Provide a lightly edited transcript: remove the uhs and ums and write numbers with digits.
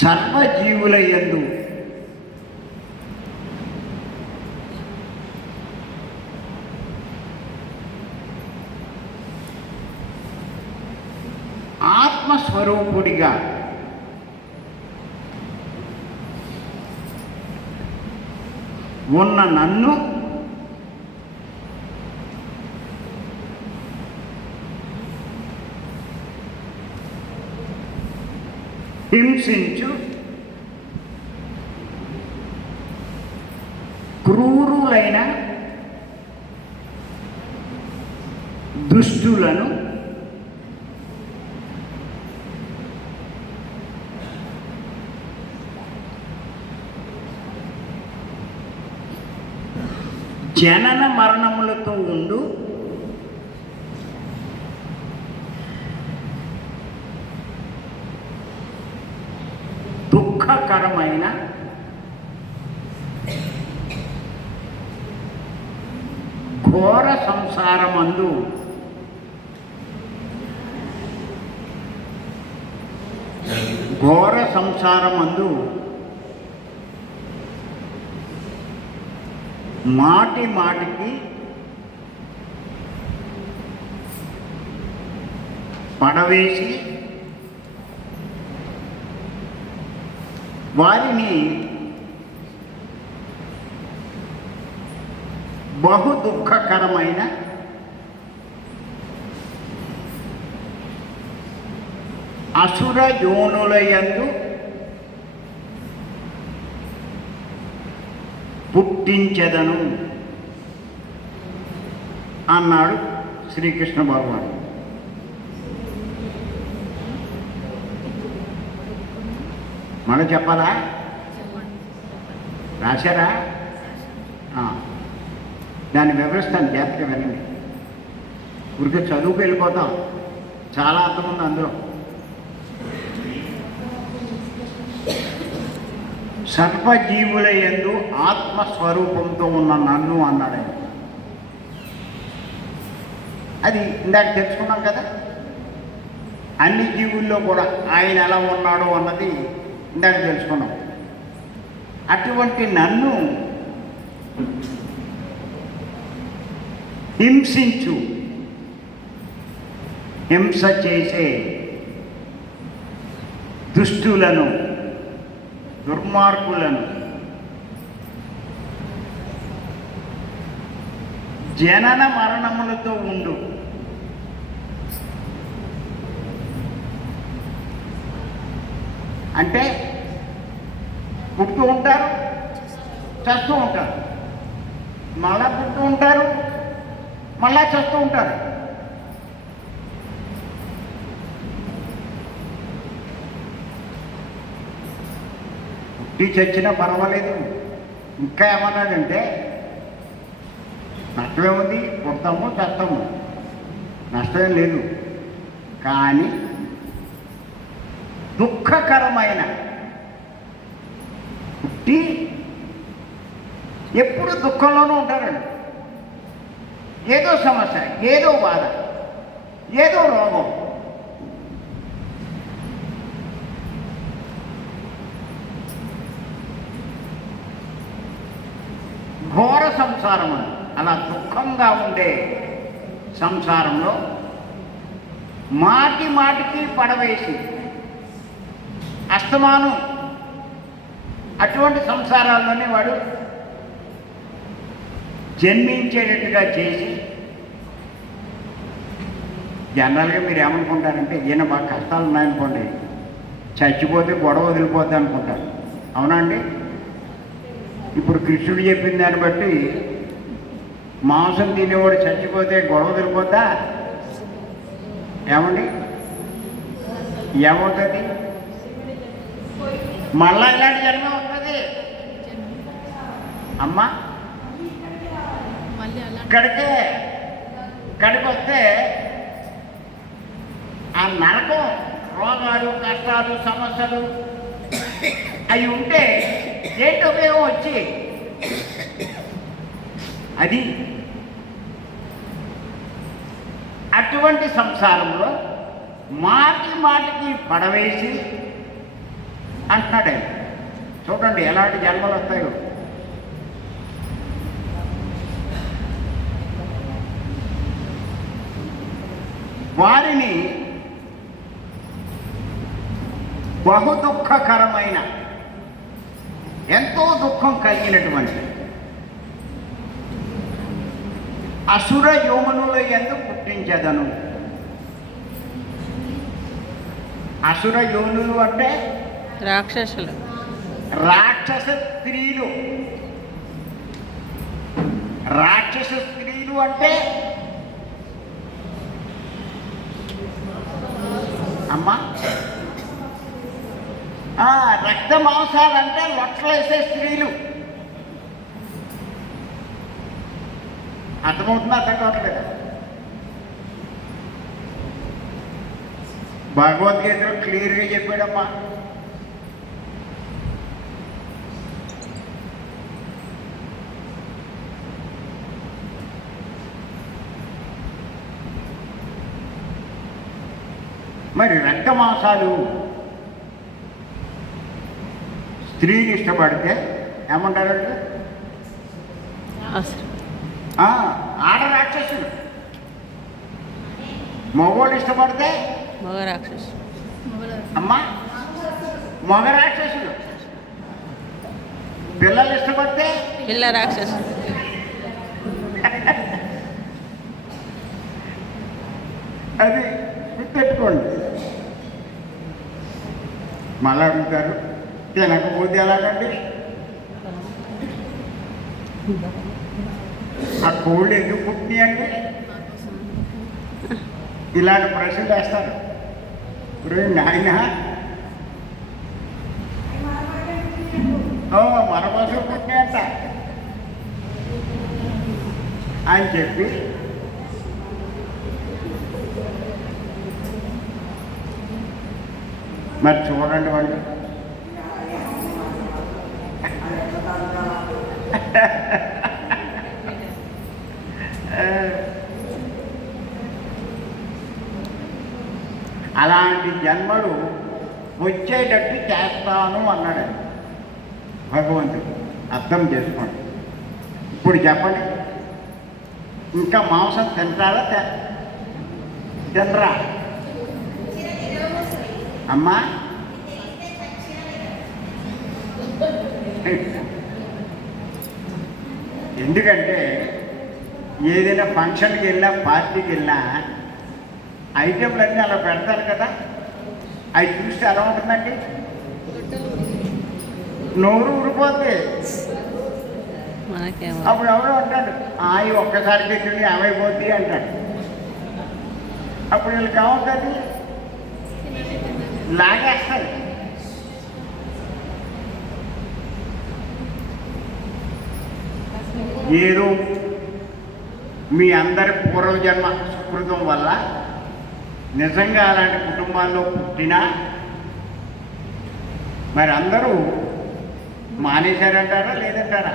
సర్వజీవుల యందు ఆత్మస్వరూపుడిగా ఉన్న నన్ను హింసించు క్రూరులైన దుష్టులను జనన మరణములతో ఉండు దుఃఖకరమైన ఘోర సంసారమందు మాటి మాటికి పడవేసి వారిని బహు దుఃఖకరమైన అసుర యోనులయందు పుట్టించెదను అన్నాడు శ్రీకృష్ణ భగవానుడు. మనం చెప్పాలా? రాశారా? దాన్ని వివరిస్తాను, జాగ్రత్తగా వినండి. ఊరికే చదువుకు వెళ్ళిపోతాం, చాలా అర్థం ఉంది అందులో. సర్వజీవుల యందు ఆత్మస్వరూపంతో ఉన్న నన్ను అన్నాడు. అది ఇందాక తెలుసుకున్నాం కదా. అన్ని జీవుల్లో కూడా ఆయన ఎలా ఉన్నాడో అన్నది ఇందాక తెలుసుకున్నాం. అటువంటి నన్ను హింసించు, హింస చేసే దుష్టులను, దుర్మార్గులను, జనన మరణములతో ఉండు. అంటే పుడుతూ ఉంటారు, చస్తూ ఉంటారు, మళ్ళా పుడుతూ ఉంటారు, మళ్ళా చస్తూ ఉంటారు. పుట్టి చచ్చినా పర్వాలేదు. ఇంకా ఏమన్నాడంటే నష్టమేముంది, పుడతాము చస్తాము, నష్టమేం లేదు. కానీ దుఃఖకరమైన, పుట్టి ఎప్పుడు దుఃఖంలోనూ ఉంటారండి. ఏదో సమస్య, ఏదో బాధ, ఏదో రోగం. ఘోర సంసారం అని, అలా దుఃఖంగా ఉండే సంసారంలో మాటి మాటికి పడవేసి అస్తమానం అటువంటి సంసారాల్లోనే వాడు జన్మించేటట్టుగా చేసి, జనరల్గా మీరు ఏమనుకుంటారంటే ఈయన బాగా కష్టాలు ఉన్నాయనుకోండి, చచ్చిపోతే గొడవ వదిలిపోద్ది అనుకుంటారు. అవునా అండి? ఇప్పుడు కృష్ణుడు చెప్పిన దాన్ని బట్టి మాంసం తినేవాడు చచ్చిపోతే గొడవ వదిలిపోద్దా? ఏమండి? ఏమవుతుంది? మళ్ళా ఇలాంటి జన్మ వస్తుంది. అమ్మా ఇక్కడికి వస్తే ఆ నరకం, రోగాలు, కష్టాలు, సమస్యలు అవి ఉంటే ఏంటి ఉపయోగం వచ్చి? అది అటువంటి సంసారంలో మాటి మాటికి పడవేసి అంటున్నాడు ఆయన. చూడండి ఎలాంటి జన్మలు వస్తాయో. వారిని బహు దుఃఖకరమైన, ఎంతో దుఃఖం కలిగినటువంటి అసుర యోమనుల యందు పుట్టించదను. అసుర యోనులు అంటే రాక్షసులు, రాక్షస స్త్రీలు. రాక్షస స్త్రీలు అంటే అమ్మా రక్త మాంసాలంటే లొట్టలేసే స్త్రీలు. అర్థమవుతుందా? అర్థం కావట్లేదు. భగవద్గీతలో క్లియర్గా చెప్పాడమ్మా. మరి రక్త మాంసాలు స్త్రీని ఇష్టపడితే ఏమంటారంటే ఆడ రాక్షసులు. మగవాళ్ళు ఇష్టపడితే మగ రాక్షసు. అమ్మా మగ రాక్షసులు. పిల్లలు ఇష్టపడితే పిల్ల రాక్షసు. అది గుర్తెట్టుకోండి. మళ్ళా అడుగుతారు, తినకపోతే ఎలాగండి? ఆ కోళ్ళు ఎందుకు పుట్టినాయి అంటే ఇలాంటి ప్రశ్నలు వేస్తారు. ఇప్పుడు నాయన మన పశువు పుట్టినాయంట అని చెప్పి మరి చూడండి వాళ్ళు. అలాంటి జన్మలు వచ్చేటట్టు చేస్తాను అన్నాడు భగవంతుడు. అర్థం చేసుకోండి. ఇప్పుడు చెప్పండి, ఇంకా మాంసం తింటారా? తినరా అమ్మా? ఎందుకంటే ఏదైనా ఫంక్షన్కి వెళ్ళినా పార్టీకి వెళ్ళినా ఐటెంలన్నీ అలా పెడతారు కదా, అవి చూస్తే ఎలా ఉంటుందండి? నోరు ఊరిపోద్ది. అప్పుడు ఎవరో అంటాడు, అవి ఒక్కసారి పెట్టి ఏమైపోద్ది అంటాడు. అప్పుడు వీళ్ళకి ఏమవుతుంది? లాగేస్తారు. ఏదో మీ అందరి పూర్వజన్మ సుకృతం వల్ల నిజంగా అలాంటి కుటుంబాల్లో పుట్టినా మరి అందరూ మానేశారంటారా లేదంటారా?